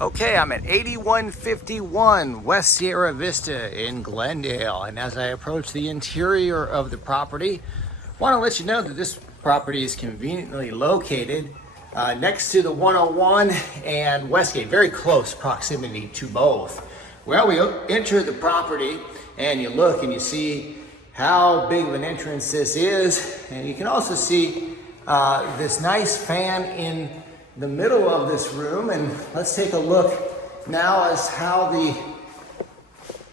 Okay, I'm at 8151 West Sierra Vista in Glendale, and as I approach the interior of the property, I want to let you know that this property is conveniently located next to the 101 and Westgate, very close proximity to both. Well, we enter the property and you look and you see how big of an entrance this is, and you can also see this nice fan in the middle of this room. And let's take a look now as how the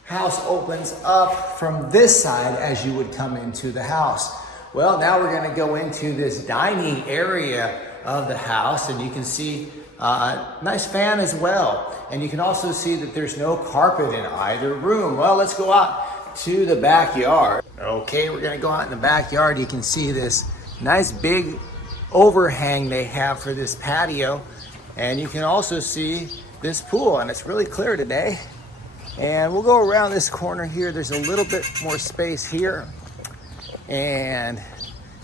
house opens up from this side as you would come into the house. Well, now we're going to go into this dining area of the house, and you can see a nice fan as well. And you can also see that there's no carpet in either room. Well, let's go out to the backyard. Okay, we're going to go out in the backyard. You can see this nice big overhang they have for this patio, and you can also see this pool, and it's really clear today. And we'll go around this corner here. There's a little bit more space here, and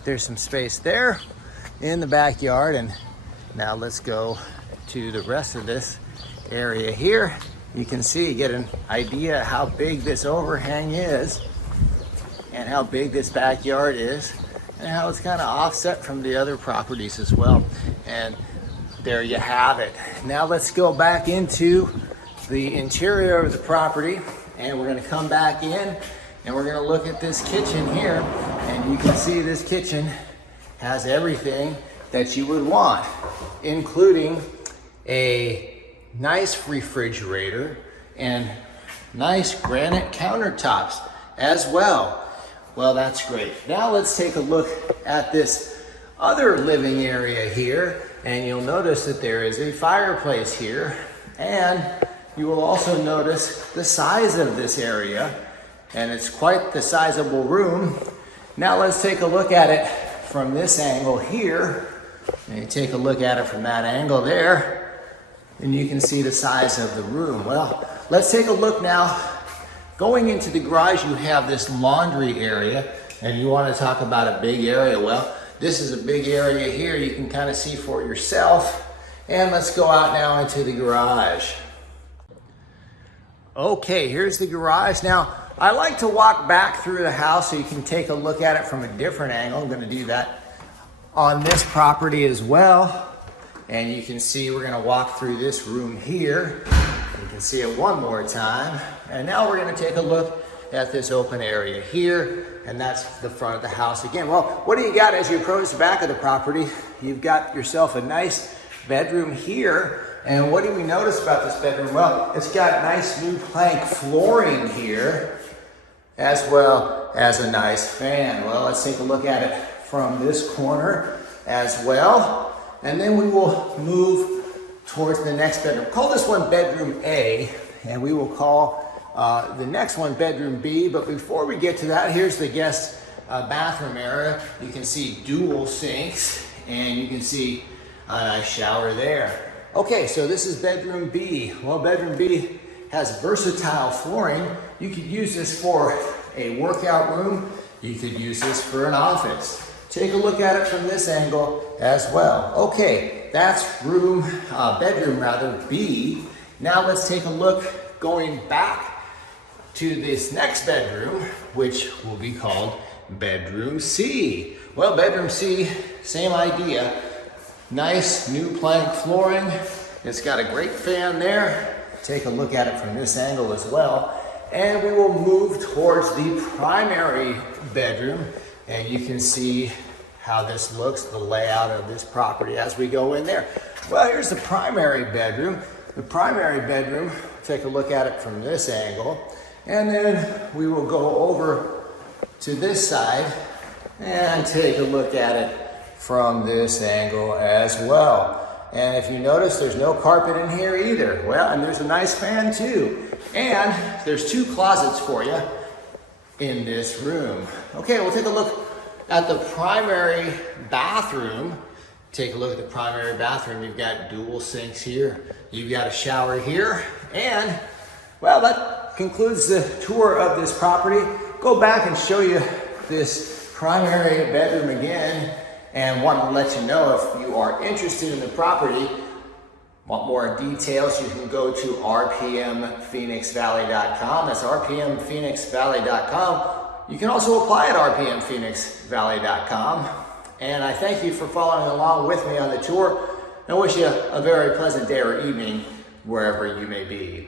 there's some space there in the backyard. And now let's go to the rest of this area here. You can see, get an idea how big this overhang is and how big this backyard is, and how it's kind of offset from the other properties as well. And there you have it. Now let's go back into the interior of the property, and we're going to come back in and we're going to look at this kitchen here. And you can see this kitchen has everything that you would want, including a nice refrigerator and nice granite countertops as well. Well, that's great. Now let's take a look at this other living area here, and you'll notice that there is a fireplace here, and you will also notice the size of this area, and it's quite the sizable room. Now let's take a look at it from this angle here, and you take a look at it from that angle there, and you can see the size of the room. Well, let's take a look now. Going into the garage, you have this laundry area, and you want to talk about a big area. Well, this is a big area here. You can kind of see for yourself. And let's go out now into the garage. Okay, here's the garage. Now, I like to walk back through the house so you can take a look at it from a different angle. I'm going to do that on this property as well. And you can see we're going to walk through this room here. You can see it one more time. And now we're going to take a look at this open area here, and that's the front of the house again. Well, what do you got as you approach the back of the property? You've got yourself a nice bedroom here. And what do we notice about this bedroom? Well, it's got nice new plank flooring here, as well as a nice fan. Well, let's take a look at it from this corner as well. And then we will move towards the next bedroom. Call this one bedroom A, and we will call the next one bedroom B. But before we get to that, here's the guest bathroom area. You can see dual sinks, and you can see a nice shower there. Okay, so this is bedroom B. Well, bedroom B has versatile flooring. You could use this for a workout room. You could use this for an office. Take a look at it from this angle as well. Okay, that's bedroom B. Now let's take a look going back to this next bedroom, which will be called bedroom C. Well, bedroom C, same idea. Nice new plank flooring. It's got a great fan there. Take a look at it from this angle as well. And we will move towards the primary bedroom, and you can see how this looks, the layout of this property as we go in there. Well, here's the primary bedroom. The primary bedroom, take a look at it from this angle, and then we will go over to this side and take a look at it from this angle as well. And if you notice, there's no carpet in here either. Well, and there's a nice fan too. And there's two closets for you in this room. Okay, we'll take a look at the primary bathroom. Take a look at the primary bathroom. You've got dual sinks here. You've got a shower here. And, well, that concludes the tour of this property. Go back and show you this primary bedroom again. And want to let you know, if you are interested in the property, Want more details, you can go to rpmphoenixvalley.com. That's rpmphoenixvalley.com. You can also apply at rpmphoenixvalley.com. And I thank you for following along with me on the tour and wish you a very pleasant day or evening wherever you may be.